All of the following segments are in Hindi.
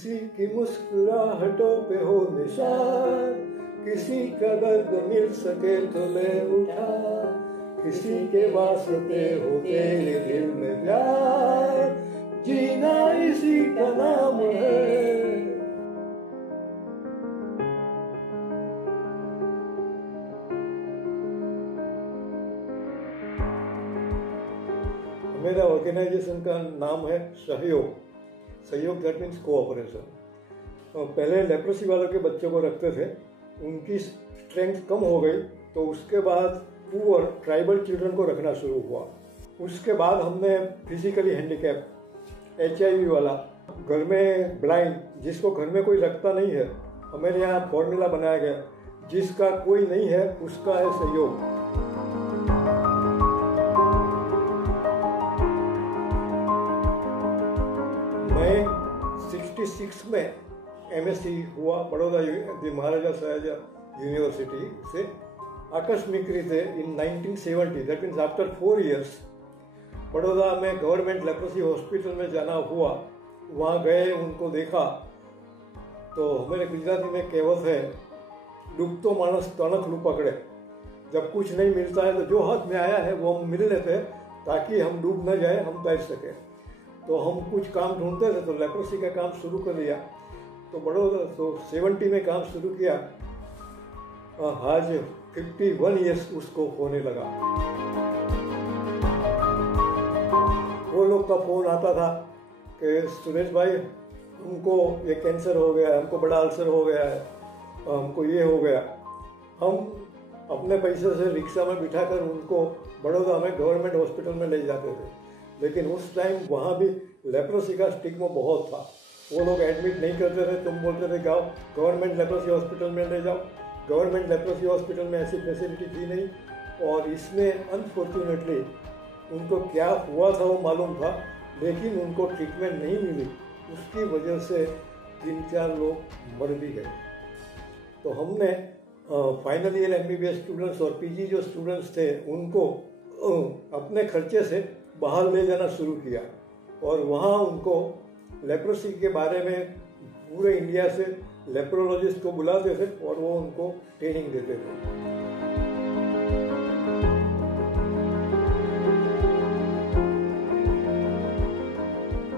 किसी की मुस्कुराहटों पे हो निशान, किसी का दर्द मिल सके तो ले उठा, किसी के वास्ते हो तेरे दिल में प्यार, जीना इसी का नाम है। मेरा ऑर्गेनाइजेशन का नाम है सहयोग। सहयोग दैट मीन्स कोऑपरेशन। पहले लेप्रोसी वालों के बच्चों को रखते थे, उनकी स्ट्रेंथ कम हो गई तो उसके बाद पुअर ट्राइबल चिल्ड्रन को रखना शुरू हुआ। उसके बाद हमने फिजिकली हैंडीकैप, HIV वाला, घर में ब्लाइंड, जिसको घर में कोई रखता नहीं है, हमारे यहाँ फॉर्मूला बनाया गया, जिसका कोई नहीं है उसका है सहयोग। मैं 66 में MSc हुआ बड़ौदा महाराजा सयाजा यूनिवर्सिटी से आकस्मिक रीते इन 1970, that means after 4 years Baroda में गवर्नमेंट लेप्रोसी हॉस्पिटल में जाना हुआ। वहाँ गए, उनको देखा तो हमारे गुजराती में कहावत है, डूबतो मानस तणखलू पकड़े। जब कुछ नहीं मिलता है तो जो हाथ में आया है वो हम मिल लेते हैं ताकि हम डूब न जाए, हम तैर सके। तो हम कुछ काम ढूंढते थे तो लेप्रोसी का काम शुरू कर दिया। तो बड़ौदा तो 70 में काम शुरू किया। आज 51 years उसको होने लगा। वो लोग का फोन आता था कि सुरेश भाई हमको ये कैंसर हो गया है, हमको बड़ा अल्सर हो गया है, हमको ये हो गया। हम अपने पैसे से रिक्शा में बिठाकर उनको बड़ौदा में गवर्नमेंट हॉस्पिटल में ले जाते थे। लेकिन उस टाइम वहाँ भी लेप्रोसी का स्टिग्मा बहुत था। वो लोग एडमिट नहीं करते थे, तुम बोलते थे जाओ गवर्नमेंट लेप्रोसी हॉस्पिटल में ले जाओ। गवर्नमेंट लेप्रोसी हॉस्पिटल में ऐसी फैसिलिटी थी नहीं। और इसमें अनफॉर्चुनेटली उनको क्या हुआ था वो मालूम था, लेकिन उनको ट्रीटमेंट नहीं मिली। उसकी वजह से 3-4 लोग मर भी गए। तो हमने फाइनल ईयर MBBS स्टूडेंट्स और PG जो स्टूडेंट्स थे उनको अपने खर्चे से बाहर ले जाना शुरू किया और वहाँ उनको लेप्रोसी के बारे में पूरे इंडिया से लेप्रोलॉजिस्ट को बुलाते थे और वो उनको ट्रेनिंग देते थे।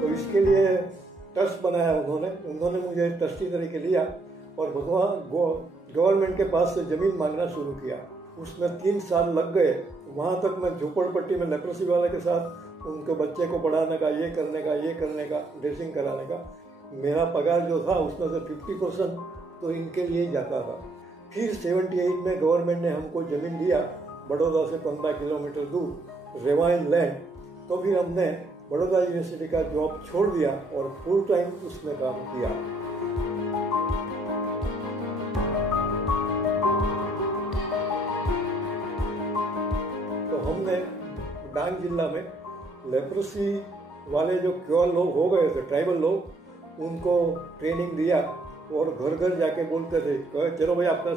तो इसके लिए ट्रस्ट बनाया उन्होंने मुझे ट्रस्टी तरीके लिया और भगवान गवर्नमेंट के पास से ज़मीन मांगना शुरू किया। उसमें 3 साल लग गए। वहाँ तक मैं झोपड़पट्टी में लेप्रोसी वाले के साथ उनके बच्चे को पढ़ाने का, ये करने का, ड्रेसिंग कराने का, मेरा पगार जो था उसमें से 50% तो इनके लिए ही जाता था। फिर 78 में गवर्नमेंट ने हमको ज़मीन दिया बड़ौदा से 15 किलोमीटर दूर, रेवाइन लैंड। तो फिर हमने बड़ौदा यूनिवर्सिटी का जॉब छोड़ दिया और फुल टाइम उसमें काम किया। तो हमने डांग जिला में लेप्रोसी वाले जो क्योर लोग हो गए थे, ट्राइबल लोग, उनको ट्रेनिंग दिया और घर घर जाके बोलते थे चलो भाई आपका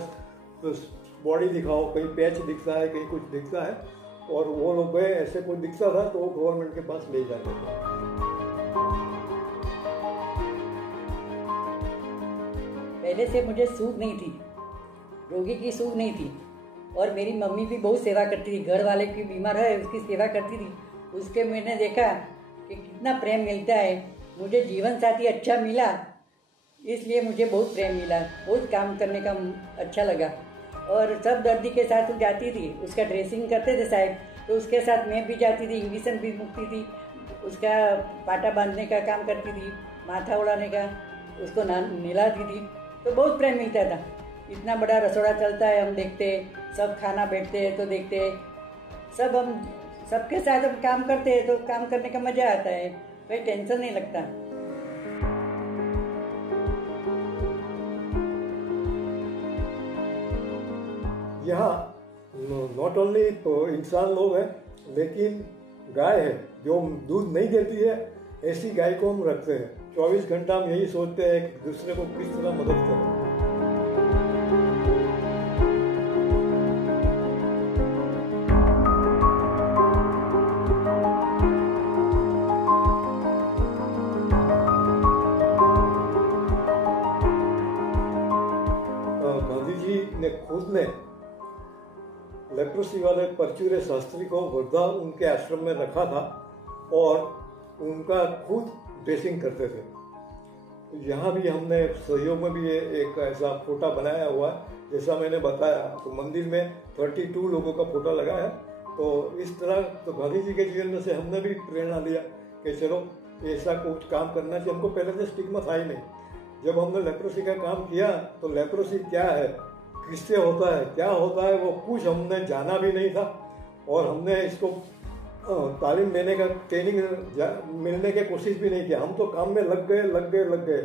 बॉडी दिखाओ, कहीं पैच दिखता है, कहीं कुछ दिखता है। और वो लोग गए, ऐसे कुछ दिखता था तो वो गवर्नमेंट के पास ले जाते थे। पहले से मुझे सूग नहीं थी, रोगी की सूग नहीं थी और मेरी मम्मी भी बहुत सेवा करती थी। घर वाले की बीमार है उसकी सेवा करती थी। उसके मैंने देखा कि कितना प्रेम मिलता है। मुझे जीवन साथी अच्छा मिला, इसलिए मुझे बहुत प्रेम मिला, बहुत काम करने का अच्छा लगा। और सब दर्दी के साथ वो जाती थी, उसका ड्रेसिंग करते थे साहब, तो उसके साथ मैं भी जाती थी, इंजेक्शन भी मुकती थी, उसका पाटा बांधने का काम करती थी, माथा उड़ाने का, उसको नहलाती थी। तो बहुत प्रेम मिलता था। इतना बड़ा रसोड़ा चलता है, हम देखते, सब खाना बैठते हैं तो देखते, सब हम सबके साथ हम काम करते हैं तो काम करने का मजा आता है, कोई टेंशन नहीं लगता। यहाँ नॉट ओनली तो इंसान लोग हैं, लेकिन गाय है जो दूध नहीं देती है, ऐसी गाय को हम रखते हैं। 24 घंटा हम यही सोचते हैं कि दूसरे को किस तरह मदद करें। ने खुद ने लेप्रोसी वाले परचूरे शास्त्री को वर्धा उनके आश्रम में रखा था और उनका खुद ड्रेसिंग करते थे। तो यहाँ भी हमने सहयोग में भी एक ऐसा फोटा बनाया हुआ है, जैसा मैंने बताया। तो मंदिर में 32 लोगों का फोटा लगा है। तो इस तरह तो गांधी जी के जीवन में से हमने भी प्रेरणा लिया कि चलो ऐसा कुछ काम करना चाहिए। हमको पहले से स्टिग्मा था ही नहीं। जब हमने लेप्रोसी का काम किया तो लेप्रोसी क्या है, किससे होता है, क्या होता है, वो कुछ हमने जाना भी नहीं था। और हमने इसको तालीम देने का ट्रेनिंग मिलने की कोशिश भी नहीं किया। हम तो काम में लग गए।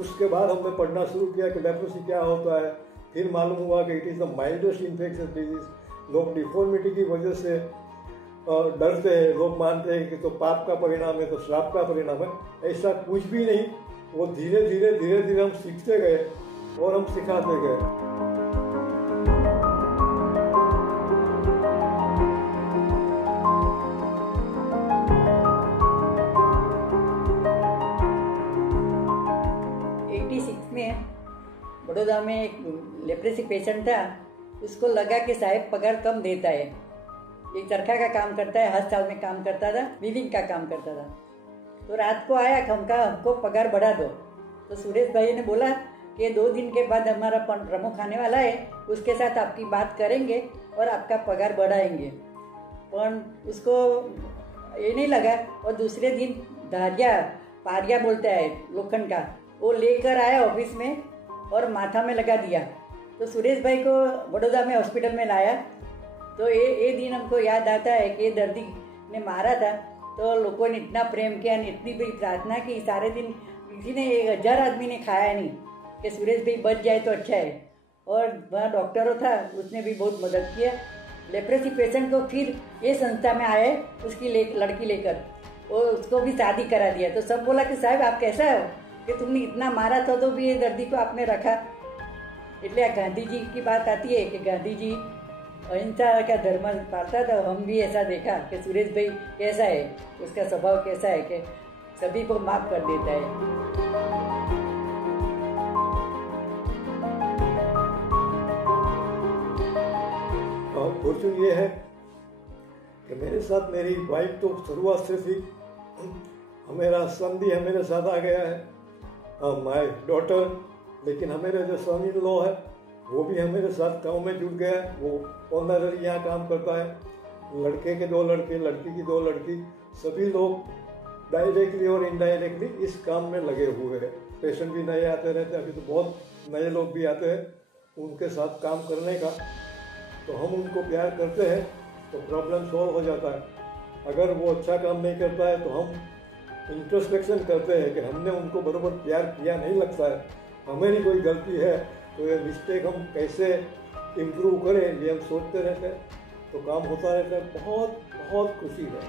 उसके बाद हमने पढ़ना शुरू किया कि लेप्रोसी क्या होता है। फिर मालूम हुआ कि it is the mildest infectious disease. लोग डिफॉर्मिटी की वजह से डरते हैं, लोग मानते हैं कि तो पाप का परिणाम है, तो श्राप का परिणाम है। ऐसा कुछ भी नहीं। वो धीरे धीरे हम सीखते गए और हम सिखाते गए। बड़ौदा में एक लेप्रेसी पेशेंट था। उसको लगा कि साहब पगार कम देता है। एक चरखा का काम करता है, हर साल में काम करता था, वीविंग का काम करता था। तो रात को आया, हमको पगार बढ़ा दो। तो सुरेश भाई ने बोला कि 2 दिन के बाद हमारा प्रमुख आने वाला है, उसके साथ आपकी बात करेंगे और आपका पगार बढ़ाएंगे। पर उसको ये नहीं लगा। और दूसरे दिन पारिया बोलता है लोखंड का, वो लेकर आया ऑफिस में और माथा में लगा दिया। तो सुरेश भाई को बड़ौदा में हॉस्पिटल में लाया। तो ये दिन हमको याद आता है कि ये दर्दी ने मारा था। तो लोगों ने इतना प्रेम किया, इतनी बड़ी प्रार्थना की। सारे दिन किसी ने 1000 आदमी ने खाया नहीं कि सुरेश भाई बच जाए तो अच्छा है। और वहाँ डॉक्टरों था, उसने भी बहुत मदद किया। लेप्रोसी पेशेंट को फिर ये संस्था में आए, उसकी लड़की लेकर, और उसको भी शादी करा दिया। तो सब बोला कि साहब आप कैसा हो कि तुमने इतना मारा था तो भी ये दर्दी को आपने रखा। इसलिए गांधी जी की बात आती है कि गांधी जी अहिंसा का धर्म पालता था। हम भी ऐसा देखा कि सुरेश भाई कैसा है, उसका स्वभाव कैसा है कि सभी को माफ कर देता है। फॉर्चून ये है कि मेरे साथ मेरी वाइफ तो शुरुआत से थी। मेरा सन भी मेरे साथ आ गया है, माय डॉटर। लेकिन हमारे जो सन इन लॉ है वो भी हमारे साथ गाँव में जुड़ गया है। वो ऑनररी यहाँ काम करता है। लड़के के 2 लड़के, लड़की की 2 लड़की, सभी लोग डायरेक्टली और इनडायरेक्टली इस काम में लगे हुए हैं। पेशेंट भी नए आते रहते हैं, अभी तो बहुत नए लोग भी आते हैं उनके साथ काम करने का। तो हम उनको प्यार करते हैं तो प्रॉब्लम सॉल्व हो जाता है। अगर वो अच्छा काम नहीं करता है तो हम इंट्रोस्पेक्शन करते हैं कि हमने उनको बराबर प्यार किया नहीं लगता है, हमारी कोई गलती है, तो ये मिस्टेक हम कैसे इम्प्रूव करें ये हम सोचते रहते हैं। तो काम होता रहता है। बहुत खुशी है।